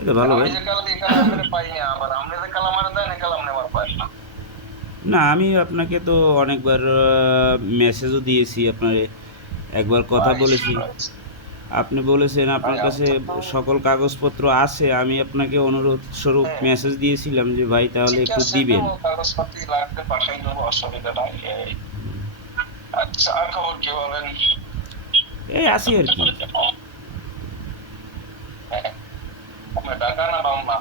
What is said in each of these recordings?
এটা ভালো ভাই। না। আমি আপনাকে তো অনেকবার মেসেজও দিয়েছি আপনার একবার কথা বলেছি। আপনি বলেছেন আপনার কাছে সকল কাগজপত্র আছে আমি আপনাকে অনুরোধ স্বরূপ মেসেজ দিয়েছিলাম যে ভাই তাহলে একটু দিবেন। আচ্ছা এই আছি আর কি হ্যাঁ। আপনি ঢাকা না বাংলা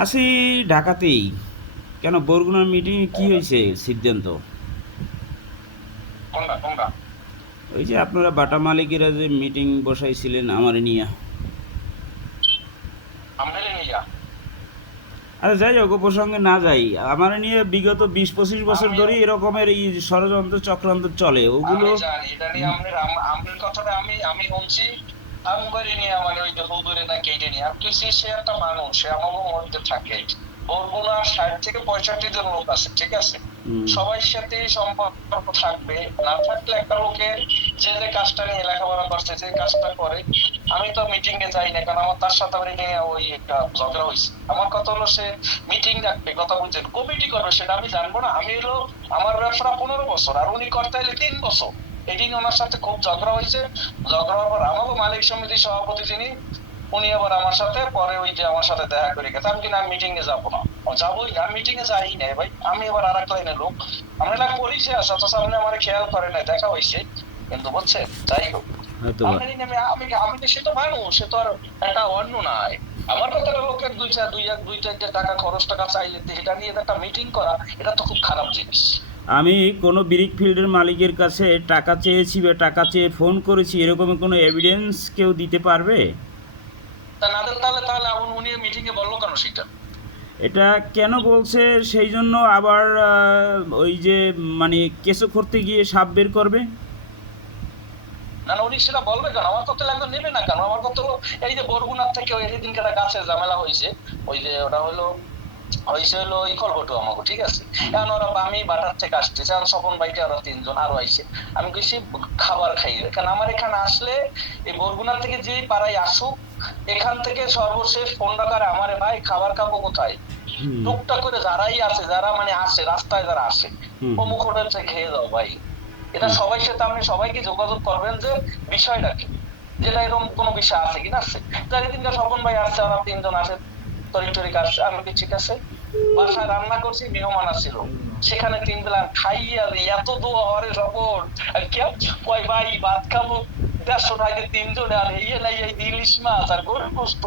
আছি ঢাকাতেই। কেন বরগুনার মিটিং কি হয়েছে সিদ্ধান্ত? ওই যে আপনারা বাটা মালিকেরা যে মিটিং বসাইছিলেন আমার নিয়া। আরে যাই হোক প্রসঙ্গে না যাই। আমার নিয়ে বিগত বিশ পঁচিশ বছর ধরে এরকমের এই ষড়যন্ত্র চক্রান্ত চলে। ওগুলো আমি আমি নিয়ে আমার ওই হুদুরে না কেটে নিয়ে। আর কিছু সে একটা মানুষ সে আমারও মধ্যে থাকে। বরগুনা ষাট থেকে পঁয়ষট্টি জন লোক আছে ঠিক আছে? সবার সাথে সম্পর্ক থাকবে। না থাকলে একটা লোকের যে যে কাজটা নিয়ে লেখাপড়া করছে যে কাজটা করে আমি তো মিটিং এ যাই না কারণ আমার তার সাথে এই নিয়ে ওই একটা ঝগড়া হয়েছে আমার কথা হলো সে মিটিং ডাকবে কথা বলছেন কমিটি করবে সেটা আমি জানব না। আমি হলো আমার ব্যবসা পনেরো বছর আর উনি করতে হলে তিন বছর। এদিন ওনার সাথে খুব ঝগড়া হয়েছে। ঝগড়া হওয়ার পর আমারও মালিক সমিতির সভাপতি যিনি উনি আবার আমার সাথে পরে ওই যে আমার সাথে দেখা করে গেছে। আমি কিনা মিটিং এ যাব না। ও যাবোই না মিটিং এ যাই নাই ভাই। আমি এবার আর এক লাইনের লোক। আমরা না করেছি আসা তো সামনে আমার খেয়াল করে নাই দেখা হয়েছে। কিন্তু বলছে যাই হোক। হয়তো বা। আমি আমি আমি তো সে তো মানুষ সে তো আর একটা অন্য নয় আমার কথা লোকের দুই চার দুই এক দুই চারটে টাকা খরচ টাকা চাইলে তো এটা নিয়ে একটা মিটিং করা এটা তো খুব খারাপ জিনিস। আমি কোনো ব্রিক ফিল্ডের মালিকের কাছে টাকা চেয়েছি বা টাকা চেয়ে ফোন করেছি এরকম কোনো এভিডেন্স কেউ দিতে পারবে? তা না দেন তাহলে তাহলে উনি- উনি মিটিং বলল কেন সেটা? এটা কেন বলছে? সেই জন্য আবার ওই যে মানে কেঁচো করতে গিয়ে সাপ বের করবে? না না উনি সেটা বলবে কেন? আমার কথা একদম নেবে না কেন? আমার কথা হলো এই যে বরগুনার থেকে ওই দিনকে একটা গাছের ঝামেলা হয়েছে ওই যে ওটা হলো হয়েছে হলো ওই কলবটু আমাকে ঠিক আছে? এখন ওরা আমি বাটার থেকে আসতেছে এখন স্বপন ভাইকে ওরা তিনজন আরও আইছে। আমি কইছি খাবার খাই। কারণ আমার এখানে আসলে এই বরগুনার থেকে যেই পাড়ায় আসুক এখান থেকে সর্বশেষ ফোন ডাকার আমারে ভাই খাবার খাব কোথায়? টুকটাক করে যারাই আছে যারা মানে আসে রাস্তায় যারা আসে অমুক হোটেল থেকে খেয়ে যাও ভাই। এটা সবাই সাথে আপনি সবাইকে যোগাযোগ করবেন যে বিষয়টা কি যেটা এরকম কোনো বিষয় আছে কিনা আছে। তার দিনটা স্বপন ভাই আসছে আমরা তিনজন আসে তরি টরি আসছে আমি কি ঠিক আছে? বাসায় রান্না করছি মেহমান আসছিল। সেখানে তিন বেলা খাইয়া রে এত দোয়া হরে স্বপন আর কেউ কয় ভাই ভাত খাব। দেড়শো টাকা তিনজন আর এই নাই এই ইলিশ মাছ আর গরু গোস্ত।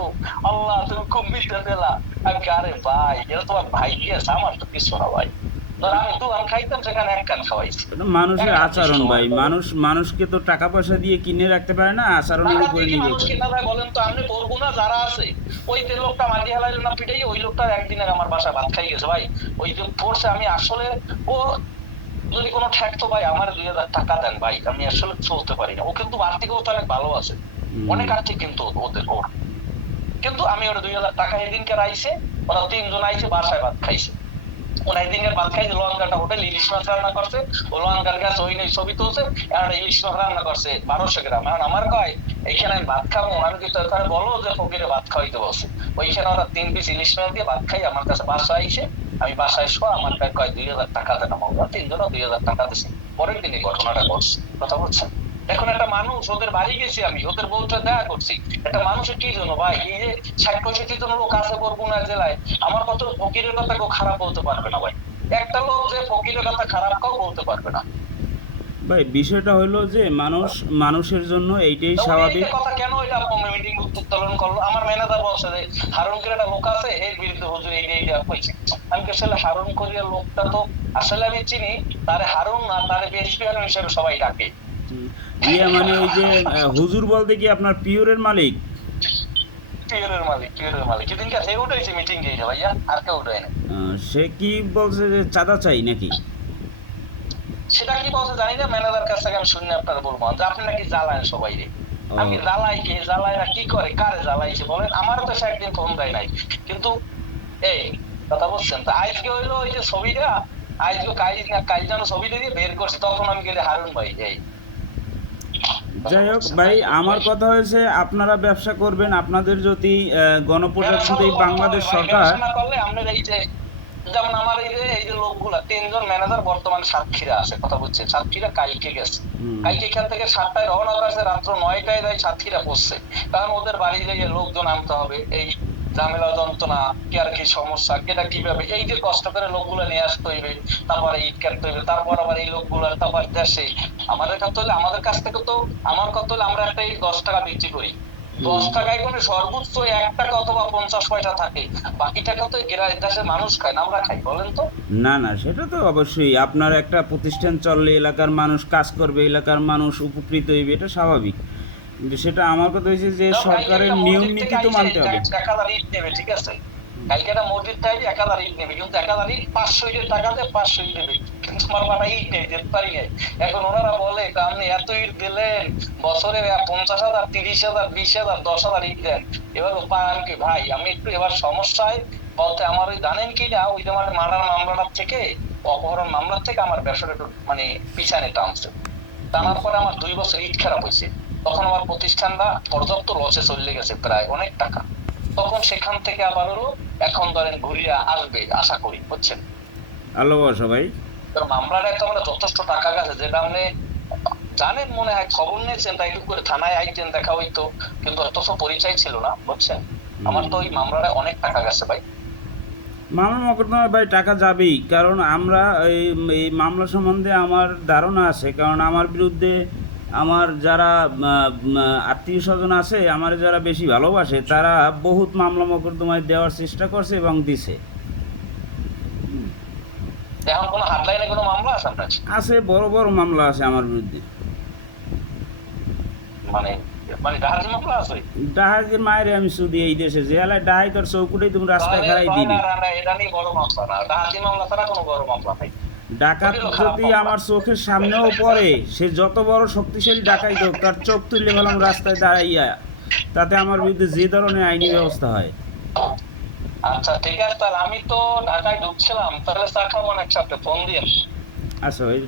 আল্লাহ তুমি খুব মিটে দিলা আমি আরে ভাই এটা তোমার ভাই দিয়েছে আমার তো কিছু না ভাই। আমি মানুষের আচরণ ভাই। মানুষ মানুষকে তো টাকা পয়সা দিয়ে কিনে রাখতে পারে না আচরণের উপরে নির্ভর করে বলেন তো? আপনি করব না যারা আছে ওই যে লোকটা মাটি হালাইলো না পিটাই ওই লোকটা একদিনের আমার বাসা ভাত খাই গেছে ভাই। ওই যে পড়ছে আমি আসলে ও যদি কোনো ঠেকতো ভাই আমার দুই হাজার টাকা দেন ভাই আমি আসলে চলতে পারি না। ও কিন্তু আর্থিক অবস্থা অনেক ভালো আছে। অনেক আর্থিক কিন্তু ওদের ওর। কিন্তু আমি ওরা দুই হাজার টাকা এদিনকে আইসে ওরা তিনজন আইছে বাসায় ভাত খাইছে। ওরা এদিনের ভাত খাইছে হোটেল ইলিশ মাছ রান্না করছে, ও গাছ ওই নেই ছবি তুলছে, আর ইলিশ মাছ রান্না করছে বারোশো গ্রাম। এখন আমার কয় আমি ভাত খাব আমি কিন্তু বলো যে ফকিরে ভাত খাওয়াইতে বসে ওইখানে ওরা তিন পিস ইলিশ মাছ দিয়ে ভাত খাই, আমার কাছে বাসা আইছে আমি বাসায় শো আমার কয়, দুই হাজার টাকা দেন, আমার তিনজনও দুই হাজার টাকা দিছে। পরের দিনই ঘটনাটা করছে কথা বলছেন? এখন একটা মানুষ ওদের বাড়ি গেছি আমি ওদের বউটা দেখা করছি। একটা মানুষের কি জন্য? ভাই এই যে ষাট পঁয়ষট্টি জন লোক আছে বরগুনা জেলায় আমার কত ফকিরের কথা কেউ খারাপ বলতে পারবে না ভাই। একটা লোক যে ফকিরের কথা খারাপ কেউ বলতে পারবে না। ভাই বিষয়টা হলো যে মানুষ মানুষের জন্য এইটাই স্বাভাবিক। কথা কেন এটা মিটিং উত্তোলন করল। আমার ম্যানেজার বলছে যে হারুন করে একটা লোক আছে এর বিরুদ্ধে হুজুর এই এইটা কইছে আমি আসলে হারুন করিয়া লোকটা তো আসলে আমি চিনি তারে হারুন আর তারে বিএসপি হারুন হিসেবে সবাই ডাকে। ইয়ে মানে ওই যে হুজুর বলতে কি আপনার পিওরের মালিক? সে না কি বলছে যে চাঁদা চাই নাকি? সেটা কি বলছে জানি না ম্যানেজার কাছ থেকে আমি শুনে আপনার বলব। যে আপনি নাকি জ্বালান সবাই রে। আমি জ্বালাই কে? জ্বালাইরা কি করে? কারে জ্বালাইছে বলেন? আমারও তো সে একদিন ফোন দেয় নাই। কিন্তু এই কথা বলছেন? তো আজকে হইল ওই যে ছবিটা আজকে কাজ না কাজ যেন ছবিটা দিয়ে বের করছে তখন আমি গেলে হারুন ভাই এই। যাই হোক ভাই আমার কথা হয়েছে আপনারা ব্যবসা করবেন আপনাদের যদি গণপ্রজাতন্ত্রী বাংলাদেশ সরকার করলে আপনার এই যে যেমন আমার এই যে এই যে লোকগুলা তিনজন ম্যানেজার বর্তমান সাতক্ষীরা আছে কথা বলছে সাতক্ষীরা কালকে গেছে। কালকে এখান থেকে সাতটায় রওনা করেছে রাত্র নয়টায় যায় সাতক্ষীরা পড়ছে। কারণ ওদের বাড়ি গিয়ে লোকজন আনতে হবে এই ঝামেলা যন্ত্রণা কি আর কি সমস্যা কেটা কীভাবে? এই যে কষ্ট করে লোকগুলো নিয়ে আসতে হইবে তারপরে ইট কাটতে হইবে তারপর আবার এই লোকগুলো তারপর দেশে। আমাদের কাছে হলে আমাদের কাছ থেকে তো আমার কথা হলে আমরা একটা দশ টাকা বিক্রি করি। দশ টাকায় করে সর্বোচ্চ এক টাকা অথবা পঞ্চাশ পয়সা থাকে। বাকি টাকা তো দেশের মানুষ খায় না আমরা খাই বলেন তো। না না সেটা তো অবশ্যই। আপনার একটা প্রতিষ্ঠান চললে এলাকার মানুষ কাজ করবে এলাকার মানুষ উপকৃত হইবে এটা স্বাভাবিক। কিন্তু সেটা আমার কথা হয়েছে যে সরকারের নিয়ম নীতি তো মানতে হবে। নেবে ঠিক আছে? এক হাজার ইট নেবে কিন্তু এক হাজার ইট পাঁচশো ইটের টাকা দিয়ে পাঁচশো ইট নেবে। কিন্তু আমার ইট নেই যেতে পারি নাই এখন ওনারা বলে আপনি এত ইট দিলেন বছরে পঞ্চাশ হাজার তিরিশ হাজার বিশ হাজার দশ হাজার ইট দেন। এবার উপায় কি ভাই? আমি একটু এবার সমস্যায় বলতে আমার ওই জানেন কি না ওই যে মার্ডার মামলাটার থেকে অপহরণ মামলার থেকে আমার ব্যবসাটা একটু মানে পিছানে টানছে। টানার পরে আমার দুই বছর ইট খারাপ হয়েছে। তখন আমার প্রতিষ্ঠানটা পর্যাপ্ত লসে চলে গেছে প্রায় অনেক টাকা। তখন সেখান থেকে আবার হলো এখন ধরেন ঘুরিয়া আসবে আশা করি বুঝছেন? আল্লাহ তো মামলাটা তো আমরা যথেষ্ট টাকা গেছে যেটা আপনি জানেন মনে হয় খবর নিয়েছেন তাই একটু করে থানায় আইতেন দেখা হইতো কিন্তু অথচ পরিচয় ছিল না বুঝছেন? আমার তো ওই মামলাটা অনেক টাকা গেছে ভাই। মামলা মকদ্দমায় ভাই টাকা যাবেই কারণ আমরা এই এই মামলা সম্বন্ধে আমার ধারণা আছে কারণ আমার বিরুদ্ধে আমার যারা আত্মীয় স্বজন আছে আমার যারা বেশি ভালোবাসে তারা বহুত মামলা মকদ্দমায় দেওয়ার চেষ্টা করছে এবং দিছে। আছে বড় বড় মামলা আছে আমার বিরুদ্ধে। মানে মানে ডাহাজের মায়ের আমি সুদি এই দেশে। যে এলাকায় ডাহাই তোর চৌকুটেই তুমি রাস্তায় খারাই দিবি এটা নিয়ে বড় মামলা না। ডাহাজি মামলা ছাড়া কোনো বড় মামলা নাই। ডাকাত যদি আমার চোখের সামনেও পড়ে সে যত বড় শক্তিশালী ডাকাই হোক তার চোখ তুললে গেলাম রাস্তায় দাঁড়াইয়া তাতে আমার বিরুদ্ধে যে ধরনের আইনি ব্যবস্থা হয়। আচ্ছা ঠিক আছে তাহলে আমি তো ঢাকায় ঢুকছিলাম তাহলে চা খাব না একসাথে ফোন দিয়ে। আচ্ছা ওই